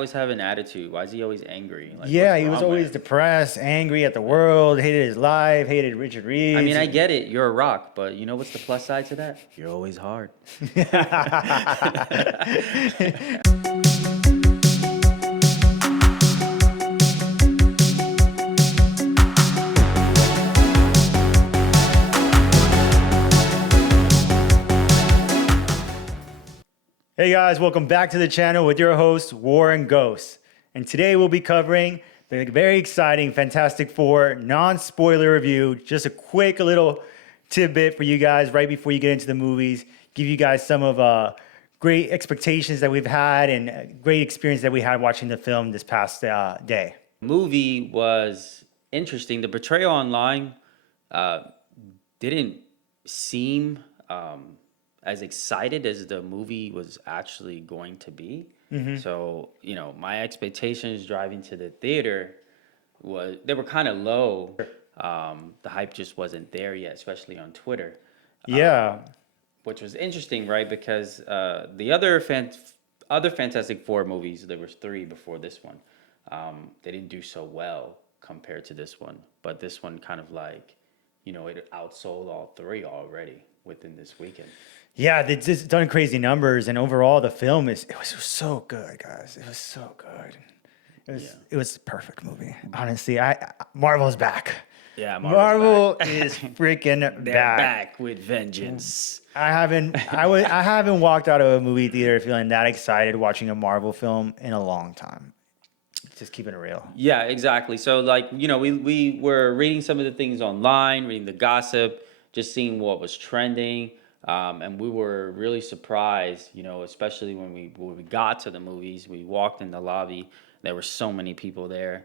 Always have an attitude? Why is he always angry? Like, Yeah, what's he was wrong with always him? depressed, angry at the world, hated his life, hated Richard I mean, Reeves. I get it. You're a rock, but you know what's the plus side to that? You're always hard. Hey guys, welcome back to the channel with your host, Warren Ghost. And today we'll be covering the very exciting Fantastic Four non-spoiler review. Just a quick little tidbit for you guys right before you get into the movies. Give you guys some of great expectations that we've had and great experience that we had watching the film this past day. Movie was interesting. The portrayal online uh, didn't seem as excited as the movie was actually going to be. So, my expectations driving to the theater they were kind of low. The hype just wasn't there yet, especially on Twitter, Yeah, which was interesting, right? Because the other Fantastic Four movies, there was three before this one, they didn't do so well compared to this one. But this one kind of like, it outsold all three already within this weekend. yeah, they just done crazy numbers, and overall the film it was so good, guys. It was so good. It was a perfect movie. Honestly, Marvel's back. Yeah, Marvel back. is freaking They're back. back with vengeance. I haven't walked out of a movie theater feeling that excited watching a Marvel film in a long time. Just keeping it real. Yeah, exactly. So like, we were reading some of the things online, reading the gossip, just seeing what was trending. And we were really surprised, especially when we got to the movies. We walked in the lobby. There were so many people there.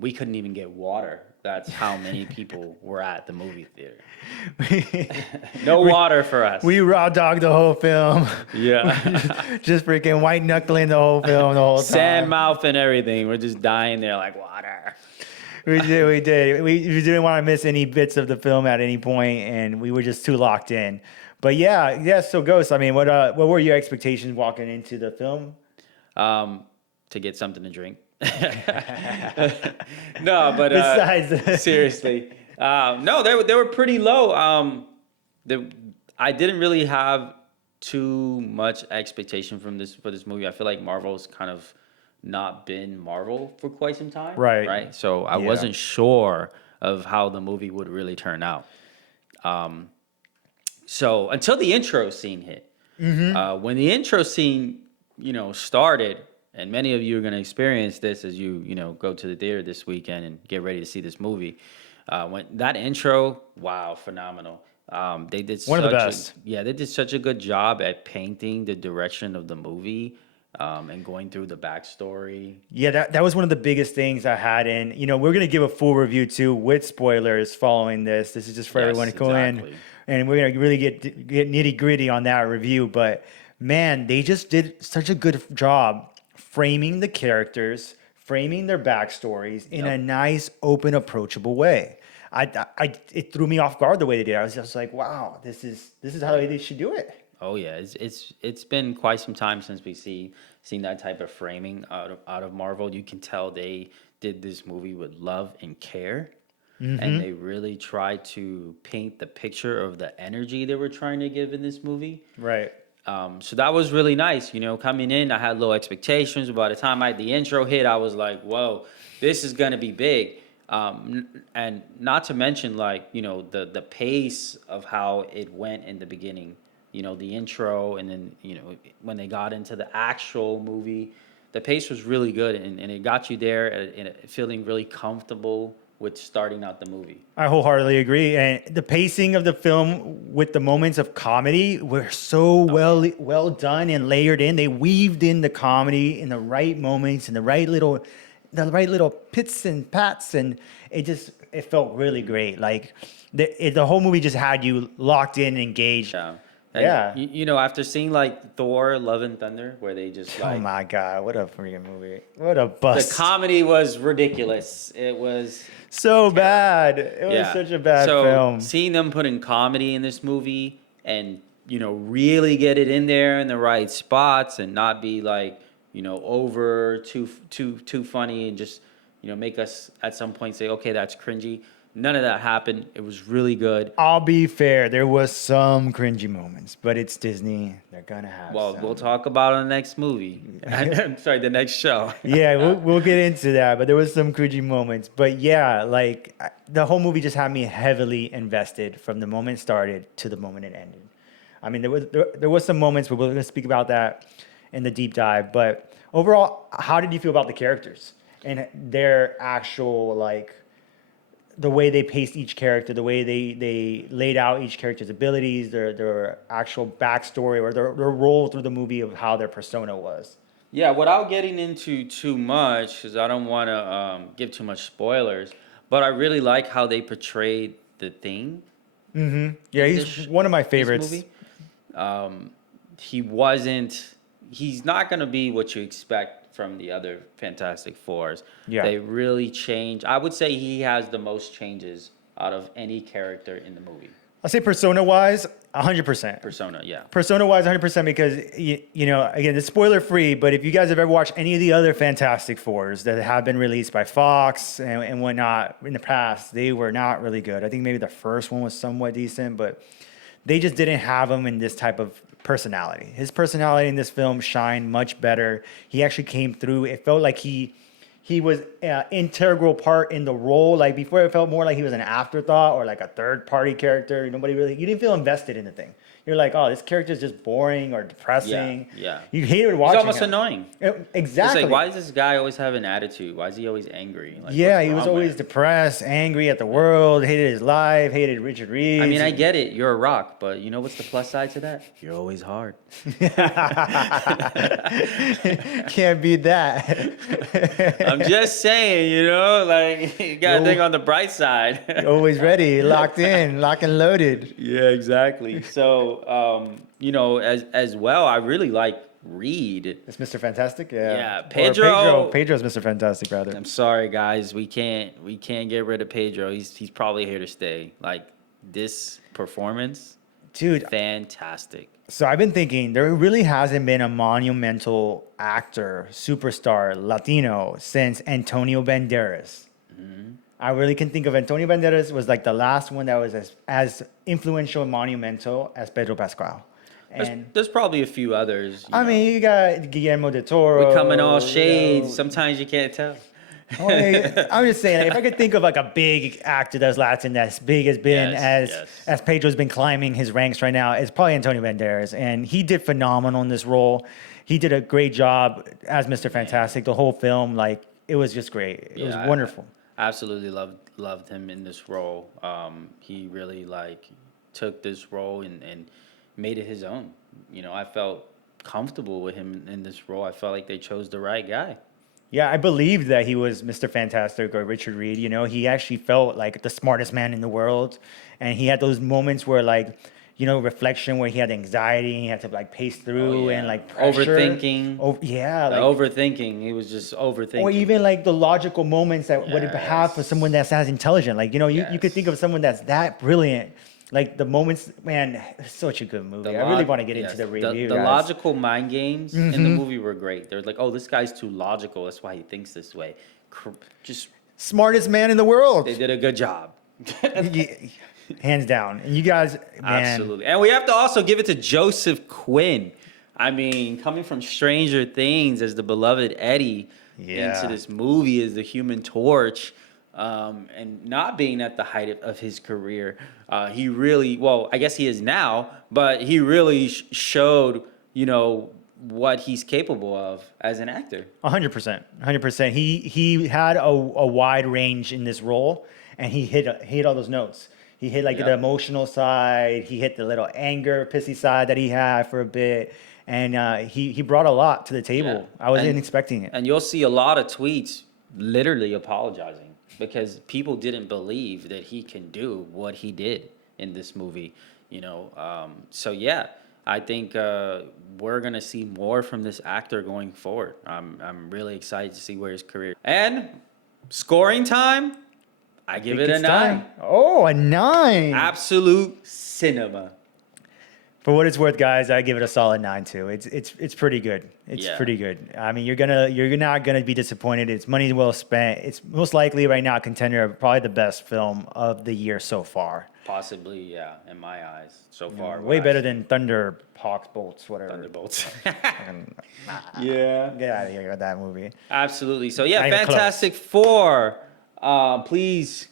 We couldn't even get water. That's how many people were at the movie theater. No water for us. We raw dogged the whole film. Yeah. Just freaking white knuckling the whole film the whole time. Sand mouth and everything. We're just dying there like water. We did. We didn't want to miss any bits of the film at any point, and we were just too locked in. But yeah. So Ghost, I mean, what were your expectations walking into the film? To get something to drink. No, but Besides, seriously, no, they were pretty low. I didn't really have too much expectation for this movie. I feel like Marvel's kind of not been Marvel for quite some time, Right. So I wasn't sure of how the movie would really turn out. So until the intro scene hit, when the intro scene, started. And many of you are going to experience this as you go to the theater this weekend and get ready to see this movie. When that intro, wow, phenomenal. They did one of the best. They did such a good job at painting the direction of the movie and going through the backstory. Yeah, that was one of the biggest things I had. And, we're going to give a full review too with spoilers following this. This is just for everyone to go in. And we're going to really get nitty gritty on that review. But man, they just did such a good job framing the characters, framing their backstories in a nice, open, approachable way. It threw me off guard the way they did. I was just like, wow, this is how they should do it. Oh yeah, it's been quite some time since we seen that type of framing out of Marvel. You can tell they did this movie with love and care, and they really tried to paint the picture of the energy they were trying to give in this movie. Right. So that was really nice. Coming in, I had low expectations. By the time the intro hit, I was like, whoa, this is going to be big. And not to mention, the pace of how it went in the beginning, the intro, and then, when they got into the actual movie, the pace was really good. And it got you there and feeling really comfortable with starting out the movie. I wholeheartedly agree. And the pacing of the film with the moments of comedy were so well done and layered in. They weaved in the comedy in the right moments and the right little pits and pats, and it felt really great. Like the whole movie just had you locked in and engaged. Yeah. And yeah. After seeing Thor: Love and Thunder, where they just oh my god, what a freaking movie! What a bust! The comedy was ridiculous. It was so bad. It was such a bad film. Seeing them put in comedy in this movie and really get it in there in the right spots and not be over too funny and just make us at some point say, okay, that's cringy. None of that happened. It was really good. I'll be fair. There was some cringy moments, but it's Disney. They're gonna have Well, some. we'll talk about it in the next movie. I'm sorry, the next show. Yeah, we'll get into that, but there was some cringy moments. But yeah, like the whole movie just had me heavily invested from the moment it started to the moment it ended. I mean, there was some moments, but we're gonna speak about that in the deep dive. But overall, how did you feel about the characters and their actual like the way they paced each character, the way they laid out each character's abilities, their actual backstory or their role through the movie of how their persona was? Yeah, without getting into too much, because I don't want to give too much spoilers, but I really like how they portrayed the Thing. Yeah, in he's one of my this favorites. movie. Um, he wasn't. He's not going to be what you expect from the other Fantastic Fours. Yeah. They really changed. I would say he has the most changes out of any character in the movie. I'll say persona-wise, 100%. Persona, yeah. Persona-wise, 100% because, again, it's spoiler-free, but if you guys have ever watched any of the other Fantastic Fours that have been released by Fox and whatnot in the past, they were not really good. I think maybe the first one was somewhat decent, but they just didn't have him in this type of personality. His personality in this film shined much better. He actually came through. It felt like he was an integral part in the role. Like before, it felt more like he was an afterthought or like a third party character. You didn't feel invested in the thing. You're like, oh, this character is just boring or depressing. Yeah. You hated watching He's almost him. annoying. Exactly. It's like, why does this guy always have an attitude? Why is he always angry? Like, Yeah, what's he was wrong with always him? depressed, angry at the world, hated his life, hated Richard Reeves. I mean, I get it. You're a rock, but you know what's the plus side to that? You're always hard. Can't beat that. I'm just saying, like you gotta think on the bright side. Always ready, locked in, lock and loaded. Yeah, exactly. So, as well, I really like Reed. It's Mr. Fantastic, yeah. Yeah, Or Pedro. Pedro's Mr. Fantastic, rather. I'm sorry, guys. We can't get rid of Pedro. He's probably here to stay. Like this performance, Dude, fantastic. so I've been thinking there really hasn't been a monumental actor, superstar, Latino since Antonio Banderas. I really can think of Antonio Banderas was like the last one that was as influential and monumental as Pedro Pascal. And There's probably a few others. I mean, you got Guillermo del Toro. we come in all shades. you know. Sometimes you can't tell. I'm just saying, if I could think of like a big actor that's Latin, that's big has been Yes. as Pedro's been climbing his ranks right now, it's probably Antonio Banderas, and he did phenomenal in this role. He did a great job as Mr. Fantastic. The whole film, like, it was just great. It was wonderful. I absolutely loved him in this role. He really took this role and made it his own. I felt comfortable with him in this role. I felt like they chose the right guy. Yeah, I believed that he was Mr. Fantastic or Richard Reed. He actually felt like the smartest man in the world, and he had those moments where reflection where he had anxiety and he had to pace through and pressure. Overthinking. Overthinking. He was just overthinking. Or even the logical moments that would have for someone that's as intelligent. You could think of someone that's that brilliant. The moments, man, it's such a good movie. I really want to get into the review. The logical mind games in the movie were great. They're like, oh, this guy's too logical. That's why he thinks this way. Just smartest man in the world. They did a good job. Hands down. And you guys, man. Absolutely. And we have to also give it to Joseph Quinn. I mean, coming from Stranger Things as the beloved Eddie into this movie as the Human Torch. And not being at the height of his career, he really, well, I guess he is now, but he really showed, what he's capable of as an actor. 100%. 100%. He had a wide range in this role, and he hit all those notes. He hit the emotional side. He hit the little anger, pissy side that he had for a bit. And he brought a lot to the table. Yeah. I wasn't expecting it. And you'll see a lot of tweets literally apologizing, because people didn't believe that he can do what he did in this movie, So yeah, I think we're gonna see more from this actor going forward. I'm really excited to see where his career. And scoring time, I give it a 9. Oh, a 9! Absolute cinema. For what it's worth, guys, I give it a solid 9 too. It's pretty good. It's pretty good. I mean, you're not gonna be disappointed. It's money well spent. It's most likely right now a contender of probably the best film of the year so far. Possibly, yeah, in my eyes, so far. Way better than Thunder, Hawks, Bolts, whatever. Thunderbolts. Yeah. Get out of here with that movie. Absolutely. So yeah, Not even Fantastic Four. Please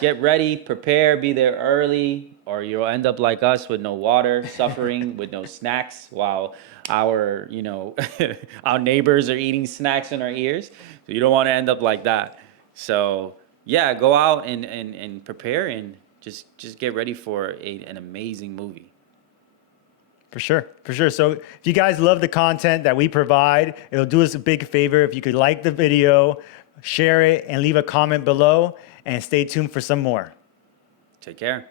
get ready, prepare, be there early, or you'll end up like us with no water, suffering with no snacks, while our our neighbors are eating snacks in our ears. So you don't want to end up like that. So yeah, go out and prepare and just get ready for an amazing movie. For sure, for sure. So if you guys love the content that we provide, it'll do us a big favor if you could like the video, share it, and leave a comment below, and stay tuned for some more. Take care.